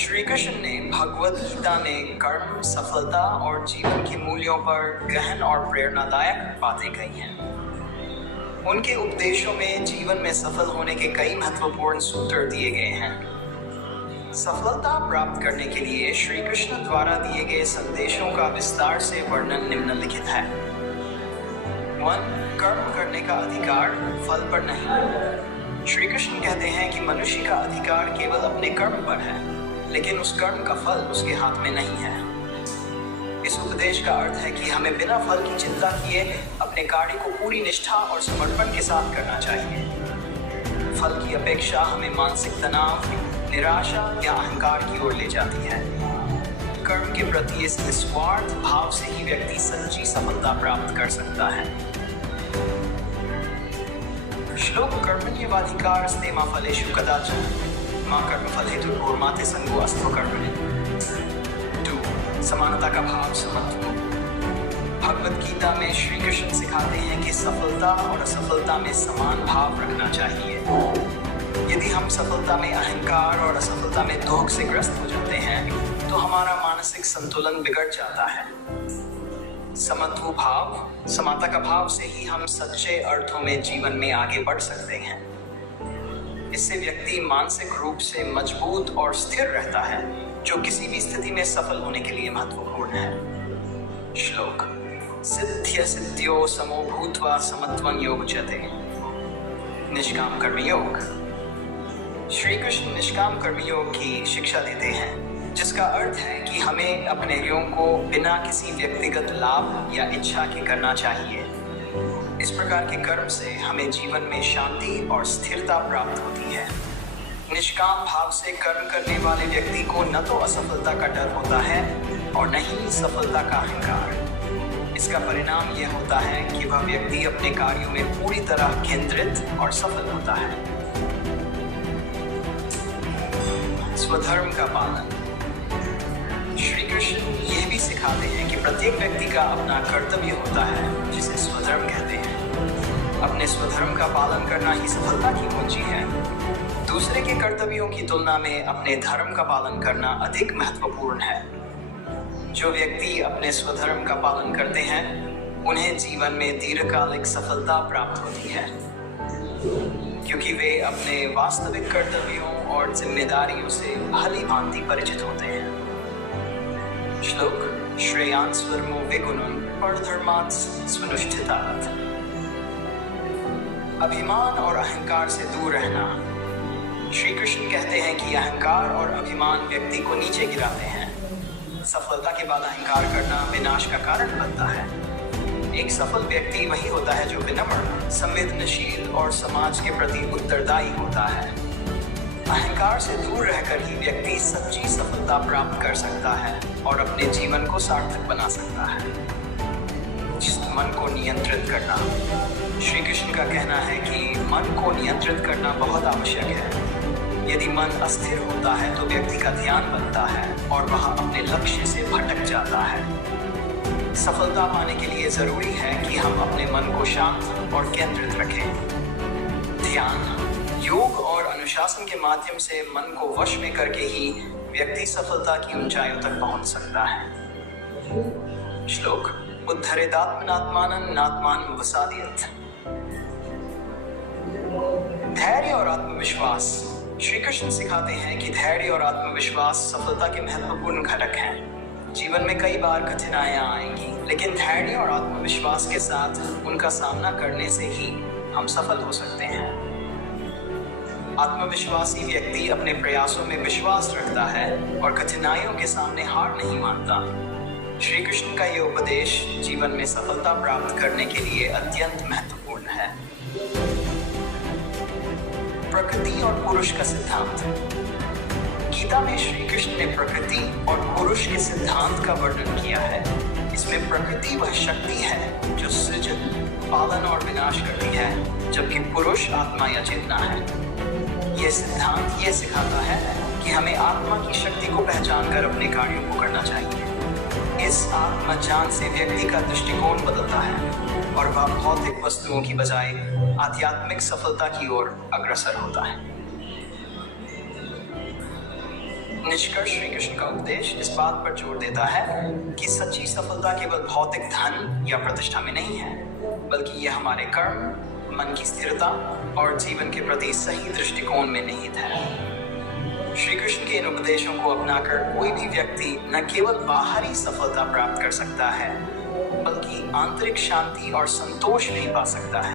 श्री कृष्ण ने भगवद गीता में कर्म, सफलता और जीवन के मूल्यों पर गहन और प्रेरणादायक बातें कही हैं। उनके उपदेशों में जीवन में सफल होने के कई महत्वपूर्ण सूत्र दिए गए हैं। सफलता प्राप्त करने के लिए श्री कृष्ण द्वारा दिए गए संदेशों का विस्तार से वर्णन निम्नलिखित है। 1. कर्म करने का अधिकार, फल पर नहीं। श्री कृष्ण कहते हैं कि मनुष्य का अधिकार केवल अपने कर्म पर है, लेकिन उस कर्म का फल उसके हाथ में नहीं है। इस उपदेश का अर्थ है कि हमें बिना फल की चिंता किए अपने कार्य को पूरी निष्ठा और समर्पण के साथ करना चाहिए। फल की अपेक्षा हमें मानसिक तनाव, निराशा या अहंकार की ओर ले जाती है। कर्म के प्रति इस निस्वार्थ भाव से ही व्यक्ति सच्ची सफलता प्राप्त कर सकता है। श्लोक कर्मण्येवाधिकारस्ते मा फलेषु कदाचन मां कर्मफल हेतुर्भूर्माते संगो अस्तु कर्मणि। 2. समानता का भाव, समत्व। भगवद गीता में श्री कृष्ण सिखाते हैं कि सफलता और असफलता में समान भाव रखना चाहिए। यदि हम सफलता में अहंकार और असफलता में दुख से ग्रस्त हो जाते हैं तो हमारा मानसिक संतुलन बिगड़ जाता है। समत्व भाव, समानता का भाव से ही हम सच्चे अर्थों में जीवन में आगे बढ़ सकते हैं। इससे व्यक्ति मानसिक रूप से मजबूत और स्थिर रहता है, जो किसी भी स्थिति में सफल होने के लिए महत्वपूर्ण है। श्लोक सिद्ध्य सिद्ध्यो समो भूत्वा समत्वं योगचते। निष्काम कर्मयोग। श्री कृष्ण निष्काम कर्मयोग की शिक्षा देते हैं, जिसका अर्थ है कि हमें अपने योग को बिना किसी व्यक्तिगत लाभ या इच्छा के करना चाहिए। इस प्रकार के कर्म से हमें जीवन में शांति और स्थिरता प्राप्त होती है। निष्काम भाव से कर्म करने वाले व्यक्ति को न तो असफलता का डर होता है और न ही सफलता का अहंकार। इसका परिणाम यह होता है कि वह व्यक्ति अपने कार्यों में पूरी तरह केंद्रित और सफल होता है। स्वधर्म का पालन। श्री कृष्ण यह भी सिखाते हैं कि प्रत्येक व्यक्ति का अपना कर्तव्य होता है, जिसे स्वधर्म कहते हैं। अपने स्वधर्म का पालन करना ही सफलता की कुंजी है। दूसरे के कर्तव्यों की तुलना में अपने धर्म का पालन करना अधिक महत्वपूर्ण है। जो व्यक्ति अपने स्वधर्म का पालन करते हैं, उन्हें जीवन में दीर्घकालिक सफलता प्राप्त होती है, क्योंकि वे अपने वास्तविक कर्तव्यों और जिम्मेदारियों से भली भांति परिचित होते हैं। श्लोक श्रेयान् स्वधर्मो विगुणं परधर्मात् स्वनुष्ठितात्। अभिमान और अहंकार से दूर रहना। श्री कृष्ण कहते हैं कि अहंकार और अभिमान व्यक्ति को नीचे गिराते हैं। सफलता के बाद अहंकार करना विनाश का कारण बनता है। एक सफल व्यक्ति वही होता है जो विनम्र, संवेदनशील और समाज के प्रति उत्तरदायी होता है। अहंकार से दूर रहकर ही व्यक्ति सच्ची सफलता प्राप्त कर सकता है और अपने जीवन को सार्थक बना सकता है। मन को नियंत्रित करना। श्री कृष्ण का कहना है कि मन को नियंत्रित करना बहुत आवश्यक है। यदि मन अस्थिर होता है तो व्यक्ति का ध्यान बनता है और वह अपने लक्ष्य से भटक जाता है। सफलता पाने के लिए जरूरी है कि हम अपने मन को शांत और केंद्रित रखें। ध्यान, योग और अनुशासन के माध्यम से मन को वश में करके ही व्यक्ति सफलता की ऊंचाइयों तक पहुंच सकता है। श्लोक उद्धरेदात्मनात्मानं नात्मानं वसादयेत्। धैर्य और आत्मविश्वास। श्री कृष्ण सिखाते हैं कि धैर्य और आत्मविश्वास सफलता के महत्वपूर्ण घटक हैं। जीवन में कई बार कठिनाइयां आएंगी, लेकिन धैर्य और आत्मविश्वास के साथ उनका सामना करने से ही हम सफल हो सकते हैं। आत्मविश्वासी व्यक्ति अपने प्रयासों में विश्वास रखता है और कठिनाइयों के सामने हार नहीं मानता। श्री कृष्ण का यह उपदेश जीवन में सफलता प्राप्त करने के लिए अत्यंत महत्वपूर्ण है। प्रकृति और पुरुष का सिद्धांत। गीता में श्री कृष्ण ने प्रकृति और पुरुष के सिद्धांत का वर्णन किया है। इसमें प्रकृति वह शक्ति है जो सृजन, पालन और विनाश करती है, जबकि पुरुष आत्मा या चेतना है। यह सिद्धांत ये सिखाता है कि हमें आत्मा की शक्ति को पहचान कर अपने कार्यों को करना चाहिए। इस आत्मज्ञान से व्यक्ति का दृष्टिकोण बदलता है और वह भौतिक वस्तुओं की बजाय आध्यात्मिक सफलता की ओर अग्रसर होता है। निष्कर्ष श्री कृष्ण का उपदेश इस बात पर जोर देता है कि सच्ची सफलता केवल भौतिक धन या प्रतिष्ठा में नहीं है, बल्कि यह हमारे कर्म, मन की स्थिरता और जीवन के प्रति सही दृष्टिकोण में निहित है। श्री कृष्ण के इन उपदेशों को अपनाकर कोई भी व्यक्ति न केवल बाहरी सफलता प्राप्त कर सकता है, बल्कि आंतरिक शांति और संतोष भी पा सकता है।